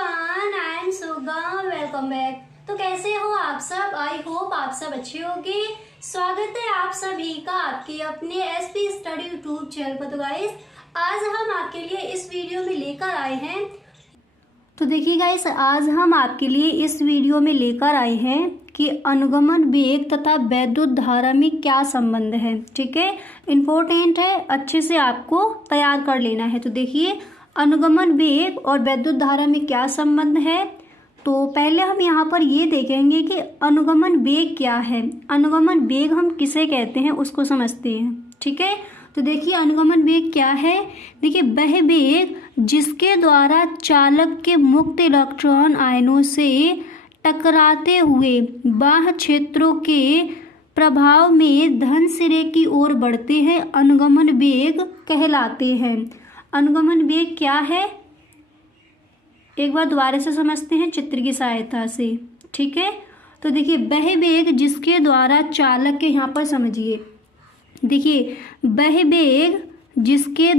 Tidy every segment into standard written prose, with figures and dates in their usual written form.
Everyone, I am Suga. Welcome back. तो कैसे हो आप सब? आई होप आप सब अच्छे होंगे। स्वागत है आप सभी का आपके अपने एसपी स्टडी यूट्यूब चैनल पर। तो गाइस, आज हम आपके लिए इस वीडियो में लेकर आए हैं। तो देखिए गाइस, आज हम आपके लिए इस वीडियो में लेकर आए हैं कि अनुगमन वेग तथा वैद्युत धारा में क्या संबंध है। ठीक है, इम्पोर्टेंट है, अच्छे से आपको तैयार कर लेना है। तो देखिए, अनुगमन वेग और वैद्युत धारा में क्या संबंध है। तो पहले हम यहाँ पर ये देखेंगे कि अनुगमन वेग क्या है। अनुगमन वेग हम किसे कहते हैं उसको समझते हैं। ठीक है, तो देखिए अनुगमन वेग क्या है। देखिए, वह वेग जिसके द्वारा चालक के मुक्त इलेक्ट्रॉन आयनों से टकराते हुए बाह्य क्षेत्रों के प्रभाव में धन सिरे की ओर बढ़ते हैं, अनुगमन वेग कहलाते हैं। अनुगमन वेग क्या है, एक बार दोबारा से समझते हैं चित्र की सहायता से। ठीक है, तो देखिए, वह वेग जिसके द्वारा चालक के, यहाँ पर समझिए, देखिए वह वेग जिसके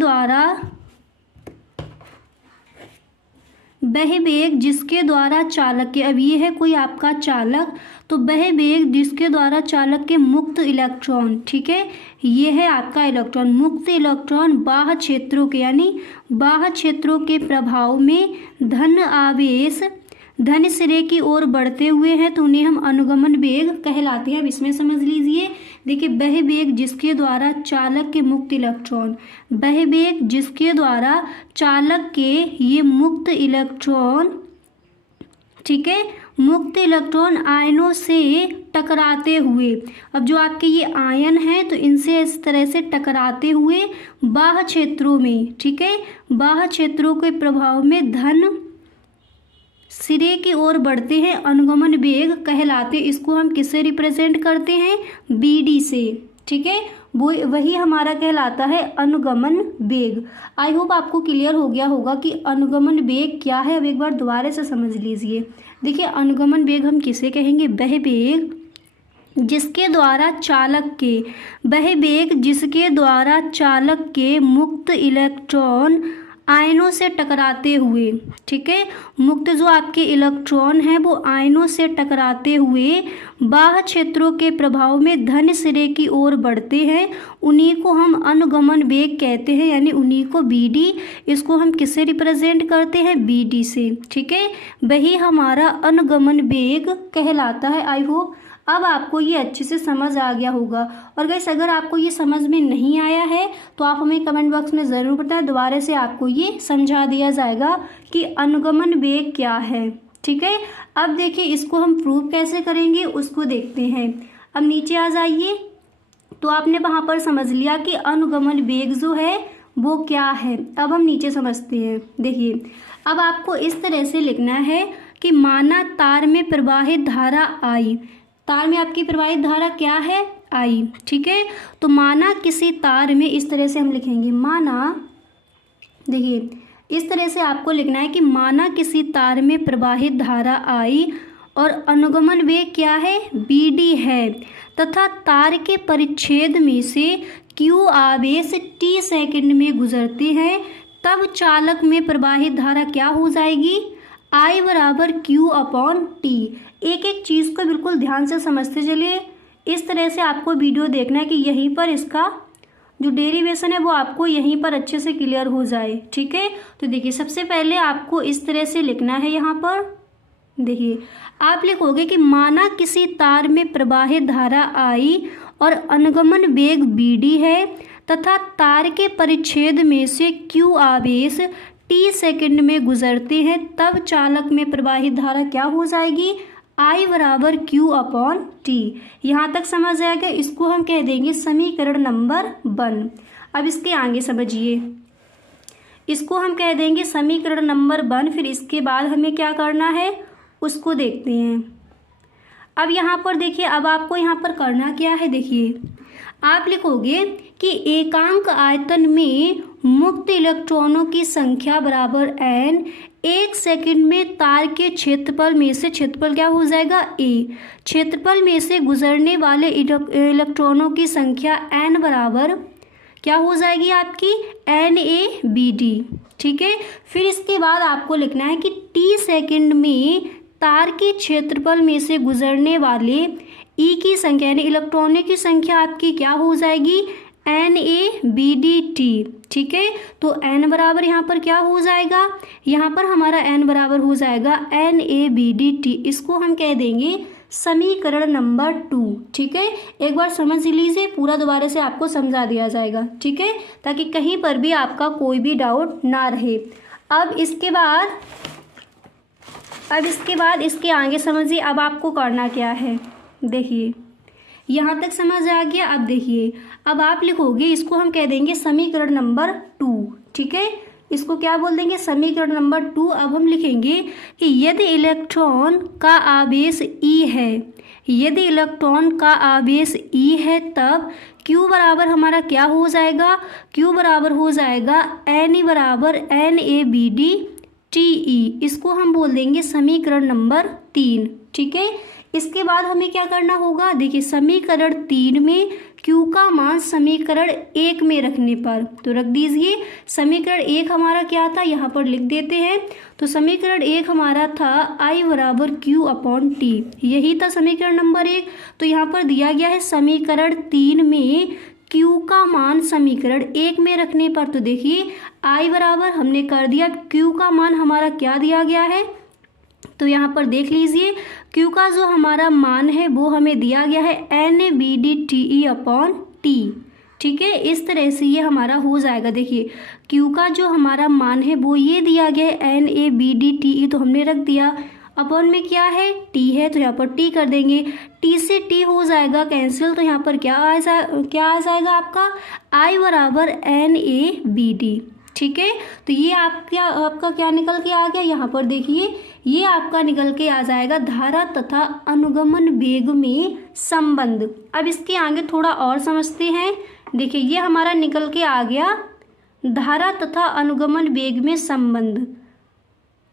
द्वारा चालक के, अब ये है कोई आपका चालक, तो वह वेग जिसके द्वारा चालक के मुक्त इलेक्ट्रॉन, ठीक है, ये है आपका इलेक्ट्रॉन, मुक्त इलेक्ट्रॉन बाह्य क्षेत्रों के, यानी बाह्य क्षेत्रों के प्रभाव में धन आवेश धन सिरे की ओर बढ़ते हुए हैं, तो उन्हें हम अनुगमन वेग कहलाते हैं। अब इसमें समझ लीजिए, देखिए वह वेग जिसके द्वारा चालक के मुक्त इलेक्ट्रॉन, वह वेग जिसके द्वारा चालक के ये मुक्त इलेक्ट्रॉन, ठीक है, मुक्त इलेक्ट्रॉन आयनों से टकराते हुए, अब जो आपके ये आयन हैं तो इनसे इस तरह से टकराते हुए बाह्य क्षेत्रों में, ठीक है, बाह्य क्षेत्रों के प्रभाव में धन सिरे की ओर बढ़ते हैं, अनुगमन वेग कहलाते। इसको हम किससे रिप्रेजेंट करते हैं? BD से। ठीक है, वो वही हमारा कहलाता है अनुगमन वेग। आई होप आपको क्लियर हो गया होगा कि अनुगमन वेग क्या है। अब एक बार दोबारा से समझ लीजिए। देखिए, अनुगमन वेग हम किसे कहेंगे? वह वेग जिसके द्वारा चालक के मुक्त इलेक्ट्रॉन आयनों से टकराते हुए, ठीक है, मुक्त जो आपके इलेक्ट्रॉन हैं वो आयनों से टकराते हुए बाह्य क्षेत्रों के प्रभाव में धन सिरे की ओर बढ़ते हैं, उन्हीं को हम अनुगमन वेग कहते हैं, यानी उन्हीं को BD। इसको हम किससे रिप्रेजेंट करते हैं? BD से। ठीक है, वही हमारा अनुगमन वेग कहलाता है। आई होप अब आपको ये अच्छे से समझ आ गया होगा। और गाइस, अगर आपको ये समझ में नहीं आया है तो आप हमें कमेंट बॉक्स में ज़रूर बताएं, दोबारा से आपको ये समझा दिया जाएगा कि अनुगमन वेग क्या है। ठीक है, अब देखिए इसको हम प्रूव कैसे करेंगे उसको देखते हैं। अब नीचे आ जाइए। तो आपने वहाँ पर समझ लिया कि अनुगमन वेग जो है वो क्या है। अब हम नीचे समझते हैं। देखिए, अब आपको इस तरह से लिखना है कि माना तार में प्रवाहित धारा I, तार में आपकी प्रवाहित धारा क्या है? I। ठीक है, तो माना किसी तार में, इस तरह से हम लिखेंगे, माना, देखिए इस तरह से आपको लिखना है कि माना किसी तार में प्रवाहित धारा I और अनुगमन वेग क्या है? BD है, तथा तार के परिच्छेद में से Q आवेश T सेकंड में गुजरते हैं, तब चालक में प्रवाहित धारा क्या हो जाएगी? I बराबर Q/T। एक एक चीज़ को बिल्कुल ध्यान से समझते चलिए। इस तरह से आपको वीडियो देखना है कि यहीं पर इसका जो डेरिवेशन है वो आपको यहीं पर अच्छे से क्लियर हो जाए। ठीक है, तो देखिए सबसे पहले आपको इस तरह से लिखना है। यहाँ पर देखिए आप लिखोगे कि माना किसी तार में प्रवाहित धारा I और अनुगमन वेग BD है, तथा तार के परिच्छेद में से Q आवेश T सेकंड में गुजरते हैं, तब चालक में प्रवाहित धारा क्या हो जाएगी? I बराबर Q/T। यहाँ तक समझ आएगा। इसको हम कह देंगे समीकरण नंबर 1। अब इसके आगे समझिए, इसको हम कह देंगे समीकरण नंबर 1। फिर इसके बाद हमें क्या करना है उसको देखते हैं। अब यहाँ पर देखिए, अब आपको यहाँ पर करना क्या है। देखिए, आप लिखोगे कि एकांक आयतन में मुक्त इलेक्ट्रॉनों की संख्या बराबर n, एक सेकंड में तार के क्षेत्रफल में से, क्षेत्रफल क्या हो जाएगा? A, क्षेत्रफल में से गुजरने वाले इलेक्ट्रॉनों की संख्या n बराबर क्या हो जाएगी आपकी NaBD। ठीक है, फिर इसके बाद आपको लिखना है कि t सेकंड में तार के क्षेत्रफल में से गुजरने वाले E की संख्या यानी इलेक्ट्रॉनों की संख्या आपकी क्या हो जाएगी NaBDT। ठीक है, तो n बराबर यहाँ पर क्या हो जाएगा, यहाँ पर हमारा n बराबर हो जाएगा NaBDT। इसको हम कह देंगे समीकरण नंबर 2। ठीक है, एक बार समझ लीजिए, पूरा दोबारा से आपको समझा दिया जाएगा। ठीक है, ताकि कहीं पर भी आपका कोई भी डाउट ना रहे। अब इसके बाद इसके आगे समझिए अब आपको करना क्या है। देखिए यहाँ तक समझ आ गया। अब देखिए, अब आप लिखोगे, इसको हम कह देंगे समीकरण नंबर 2। ठीक है, इसको क्या बोल देंगे, समीकरण नंबर 2। अब हम लिखेंगे कि यदि इलेक्ट्रॉन का आवेश E है, यदि इलेक्ट्रॉन का आवेश E है, तब Q बराबर हमारा क्या हो जाएगा, Q बराबर हो जाएगा Ne बराबर NaBDTE। इसको हम बोल देंगे समीकरण नंबर 3। ठीक है, इसके बाद हमें क्या करना होगा, देखिए समीकरण 3 में Q का मान समीकरण 1 में रखने पर, तो रख दीजिए। समीकरण 1 हमारा क्या था, यहाँ पर लिख देते हैं। तो समीकरण 1 हमारा था I बराबर Q/T, यही था समीकरण नंबर 1। तो यहाँ पर दिया गया है समीकरण 3 में Q का मान समीकरण 1 में रखने पर, तो देखिए I बराबर हमने कर दिया, Q का मान हमारा क्या दिया गया है, तो यहाँ पर देख लीजिए Q का जो हमारा मान है वो हमें दिया गया है NaBDTE/T। ठीक है, इस तरह से ये हमारा हो जाएगा। देखिए Q का जो हमारा मान है वो ये दिया गया है NaBDTE, तो हमने रख दिया। अपॉन में क्या है, T है, तो यहाँ पर T कर देंगे। T से T हो जाएगा कैंसिल, तो यहाँ पर क्या आ जाएगा आपका I बराबर NaBD। ठीक है, तो ये आपका क्या निकल के आ गया, यहाँ पर देखिए ये आपका निकल के आ जाएगा धारा तथा अनुगमन वेग में संबंध। अब इसके आगे थोड़ा और समझते हैं। देखिए ये हमारा निकल के आ गया धारा तथा अनुगमन वेग में संबंध।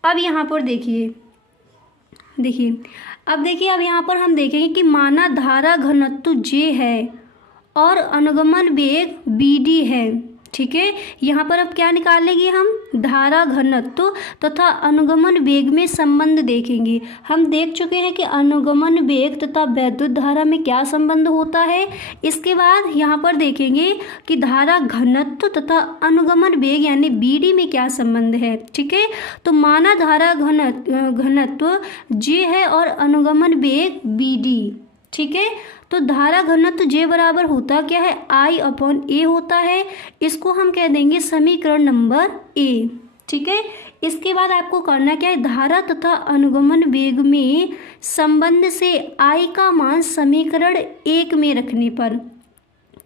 अब यहाँ पर देखिए अब यहाँ पर हम देखेंगे कि माना धारा घनत्व J है और अनुगमन वेग BD है। ठीक है, यहाँ पर अब क्या निकालेंगे, हम धारा घनत्व तथा अनुगमन वेग में संबंध देखेंगे। हम देख चुके हैं कि अनुगमन वेग तथा वैद्युत धारा में क्या संबंध होता है। इसके बाद यहाँ पर देखेंगे कि धारा घनत्व तथा अनुगमन वेग यानी BD में क्या संबंध है। ठीक है, तो माना धारा घनत्व J है और अनुगमन वेग BD। ठीक है, तो धारा घनत्व J बराबर होता क्या है, I/A होता है। इसको हम कह देंगे समीकरण नंबर A। ठीक है, इसके बाद आपको करना क्या है, धारा तथा अनुगमन वेग में संबंध से I का मान समीकरण 1 में रखने पर।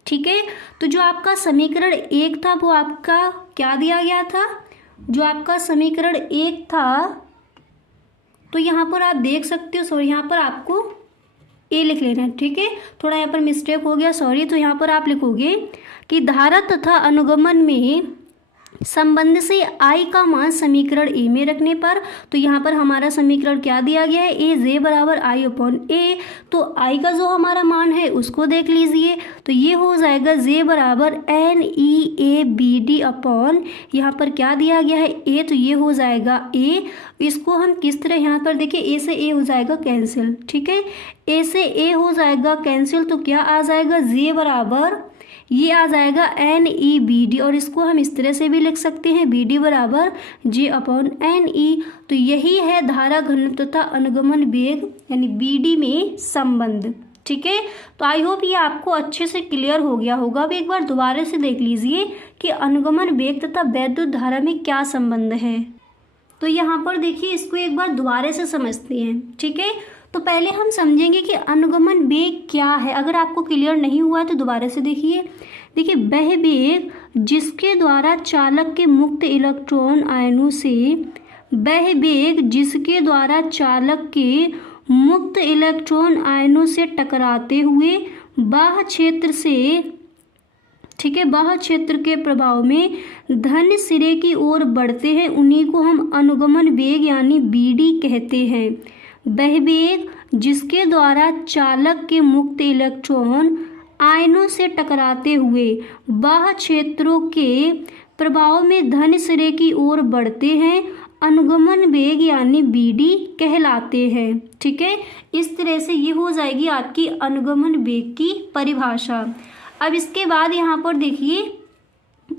ठीक है, तो जो आपका समीकरण 1 था वो आपका क्या दिया गया था, जो आपका समीकरण 1 था, तो यहाँ पर आप देख सकते हो, सॉरी यहाँ पर आपको ए लिख लेना है। ठीक है, थोड़ा यहाँ पर मिस्टेक हो गया, सॉरी। तो यहाँ पर आप लिखोगे कि धारा तथा अनुगमन में संबंध से I का मान समीकरण A में रखने पर, तो यहाँ पर हमारा समीकरण क्या दिया गया है, J बराबर I/A। तो I का जो हमारा मान है उसको देख लीजिए, तो ये हो जाएगा J बराबर NeABD/, यहाँ पर क्या दिया गया है A, तो ये हो जाएगा A। इसको हम किस तरह, यहाँ पर देखिए A से A हो जाएगा कैंसिल। ठीक है, A से A हो जाएगा कैंसिल, तो क्या आ जाएगा J बराबर, ये आ जाएगा NeBD, और इसको हम इस तरह से भी लिख सकते हैं BD बराबर J/Ne। तो यही है धारा घनत्व तथा अनुगमन वेग यानी BD में संबंध। ठीक है, तो आई होप ये आपको अच्छे से क्लियर हो गया होगा। अब एक बार दोबारा से देख लीजिए कि अनुगमन वेग तथा वैद्युत धारा में क्या संबंध है। तो यहाँ पर देखिए इसको एक बार दोबारा से समझते हैं। ठीक है, तो पहले हम समझेंगे कि अनुगमन वेग क्या है। अगर आपको क्लियर नहीं हुआ है तो दोबारा से देखिए वह वेग जिसके द्वारा चालक के मुक्त इलेक्ट्रॉन आयनों से, वह वेग जिसके द्वारा चालक के मुक्त इलेक्ट्रॉन आयनों से टकराते हुए बाह्य क्षेत्र से, ठीक है, बाह्य क्षेत्र के प्रभाव में धन सिरे की ओर बढ़ते हैं, उन्हीं को हम अनुगमन वेग यानी BD कहते हैं। वह वेग जिसके द्वारा चालक के मुक्त इलेक्ट्रॉन आयनों से टकराते हुए बाह्य क्षेत्रों के प्रभाव में धन सिरे की ओर बढ़ते हैं, अनुगमन वेग यानी BD कहलाते हैं। ठीक है, इस तरह से ये हो जाएगी आपकी अनुगमन वेग की परिभाषा। अब इसके बाद यहाँ पर देखिए,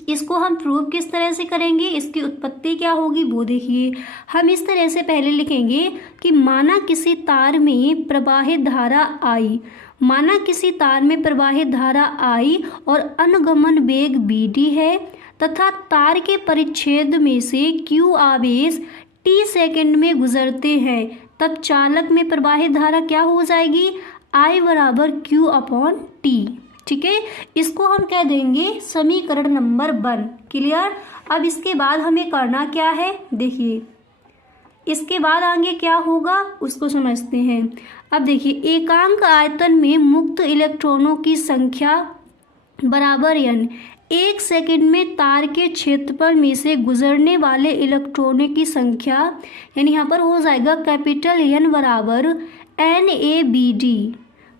इसको हम प्रूव किस तरह से करेंगे, इसकी उत्पत्ति क्या होगी वो देखिए। हम इस तरह से पहले लिखेंगे कि माना किसी तार में प्रवाहित धारा I, माना किसी तार में प्रवाहित धारा I और अनुगमन वेग BD है तथा तार के परिच्छेद में से Q आवेश t सेकंड में गुजरते हैं, तब चालक में प्रवाहित धारा क्या हो जाएगी, I बराबर Q/T। ठीक है, इसको हम कह देंगे समीकरण नंबर 1। क्लियर। अब इसके बाद हमें करना क्या है, देखिए इसके बाद आगे क्या होगा उसको समझते हैं। अब देखिए, एकांक आयतन में मुक्त इलेक्ट्रॉनों की संख्या बराबर n, एक सेकंड में तार के क्षेत्रफल में से गुजरने वाले इलेक्ट्रॉनों की संख्या, यानी यहाँ पर हो जाएगा कैपिटल N बराबर NaBD।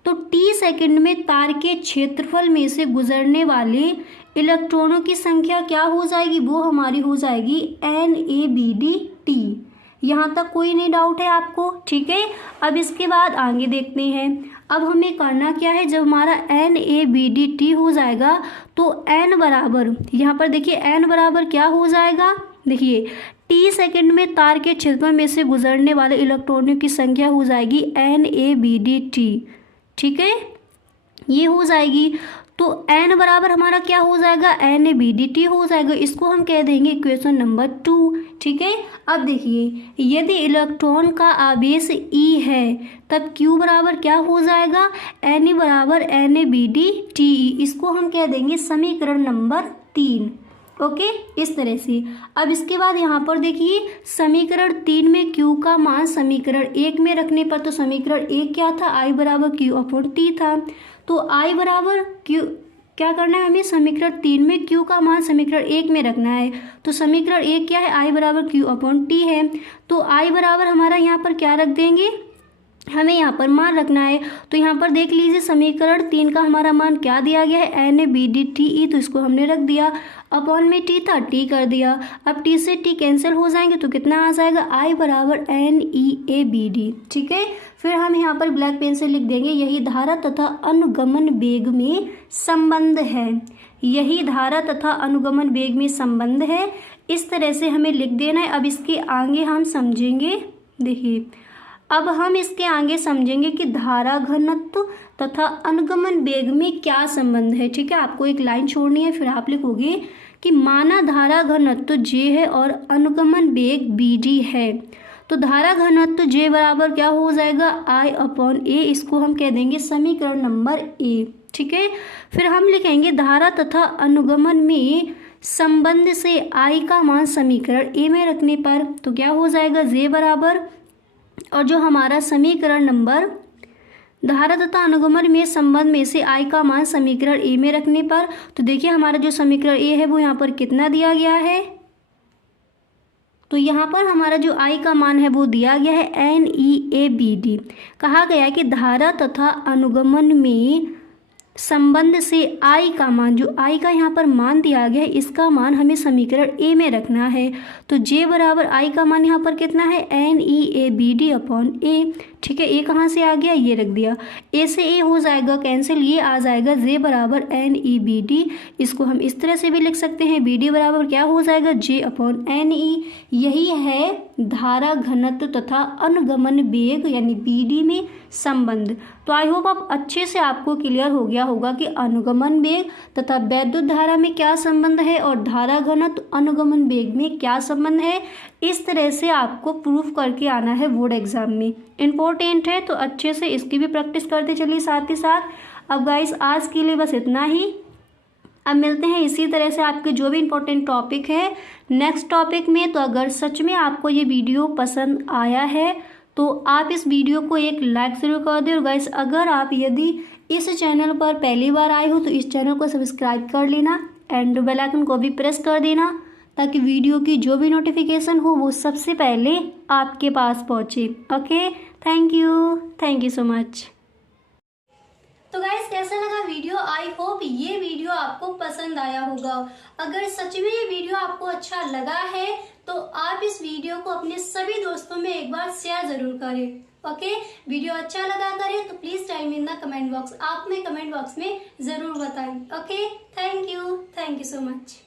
तो t सेकंड में तार के क्षेत्रफल में से गुजरने वाले इलेक्ट्रॉनों की संख्या क्या हो जाएगी, वो हमारी हो जाएगी NaBD-T। यहाँ तक कोई नहीं डाउट है आपको। ठीक है, अब इसके बाद आगे देखते हैं। अब हमें करना क्या है, जब हमारा NaBD-T हो जाएगा तो n बराबर, यहाँ पर देखिए n बराबर क्या हो जाएगा, देखिए t सेकंड में तार के क्षेत्रफल में से गुजरने वाले इलेक्ट्रॉनों की संख्या हो जाएगी NaBD-T। ठीक है, ये हो जाएगी। तो n बराबर हमारा क्या हो जाएगा, NaBD-T हो जाएगा। इसको हम कह देंगे इक्वेशन नंबर 2। ठीक है, अब देखिए, यदि इलेक्ट्रॉन का आवेश E है तब Q बराबर क्या हो जाएगा, Na बराबर NaBD-TE। इसको हम कह देंगे समीकरण नंबर 3। ओके, इस तरह से। अब इसके बाद यहाँ पर देखिए, समीकरण 3 में Q का मान समीकरण 1 में रखने पर, तो समीकरण 1 क्या था, I बराबर Q/T था। तो I बराबर Q, क्या करना है हमें, समीकरण 3 में Q का मान समीकरण 1 में रखना है। तो समीकरण 1 क्या है, I बराबर Q/T है। तो I बराबर हमारा यहाँ पर क्या रख देंगे, हमें यहाँ पर मान रखना है। तो यहाँ पर देख लीजिए, समीकरण 3 का हमारा मान क्या दिया गया है, NaBD-TE। तो इसको हमने रख दिया, अपॉन में t था, t कर दिया। अब t से t कैंसिल हो जाएंगे तो कितना आ जाएगा, I बराबर NeaBD। ठीक है, फिर हम यहाँ पर ब्लैक पेन से लिख देंगे, यही धारा तथा अनुगमन वेग में संबंध है, यही धारा तथा अनुगमन वेग में संबंध है। इस तरह से हमें लिख देना है। अब इसके आगे हम समझेंगे, देखिए अब हम इसके आगे समझेंगे कि धारा घनत्व तथा अनुगमन वेग में क्या संबंध है। ठीक है, आपको एक लाइन छोड़नी है, फिर आप लिखोगे कि माना धारा घनत्व J है और अनुगमन वेग BD है, तो धारा घनत्व J बराबर क्या हो जाएगा, I/A। इसको हम कह देंगे समीकरण नंबर A। ठीक है, फिर हम लिखेंगे धारा तथा अनुगमन में संबंध से I का मान समीकरण A में रखने पर, तो क्या हो जाएगा, J बराबर, और जो हमारा समीकरण नंबर धारा तथा अनुगमन में संबंध में से I का मान समीकरण A में रखने पर, तो देखिए हमारा जो समीकरण A है वो यहाँ पर कितना दिया गया है, तो यहाँ पर हमारा जो I का मान है वो दिया गया है NeaBD। कहा गया है कि धारा तथा अनुगमन में संबंध से I का मान, जो I का यहाँ पर मान दिया गया है, इसका मान हमें समीकरण A में रखना है। तो J बराबर I का मान यहाँ पर कितना है, NeaBD/A। ठीक है, A कहाँ से आ गया, ये रख दिया, A से A हो जाएगा कैंसिल, ये आ जाएगा J बराबर NeaBD। इसको हम इस तरह से भी लिख सकते हैं, BD बराबर क्या हो जाएगा, J/Ne। यही है धारा घनत्व तथा अनुगमन वेग यानी BD में संबंध। तो आई होप अब अच्छे से आपको क्लियर हो गया होगा कि अनुगमन वेग तथा वैद्युत धारा में क्या संबंध है और धारा घनत्व अनुगमन वेग में क्या संबंध है। इस तरह से आपको प्रूफ करके आना है बोर्ड एग्जाम में, इम्पोर्टेंट है, तो अच्छे से इसकी भी प्रैक्टिस करते चलिए साथ ही साथ। अब गाइस आज के लिए बस इतना ही, अब मिलते हैं इसी तरह से आपके जो भी इम्पोर्टेंट टॉपिक है नेक्स्ट टॉपिक में। तो अगर सच में आपको ये वीडियो पसंद आया है तो आप इस वीडियो को एक लाइक ज़रूर कर दें। और गाइस अगर आप यदि इस चैनल पर पहली बार आए हो तो इस चैनल को सब्सक्राइब कर लेना एंड बेल आइकन को भी प्रेस कर देना, ताकि वीडियो की जो भी नोटिफिकेशन हो वो सबसे पहले आपके पास पहुँचे। Okay, thank you so much. तो गाइस कैसा लगा वीडियो? आई होप ये वीडियो आपको पसंद आया होगा। अगर सच में ये वीडियो आपको अच्छा लगा है तो आप इस वीडियो को अपने सभी दोस्तों में एक बार शेयर जरूर करें। ओके, वीडियो अच्छा लगा करे तो please time in the comment box, आप में कमेंट बॉक्स में जरूर बताएं। Okay, thank you so much.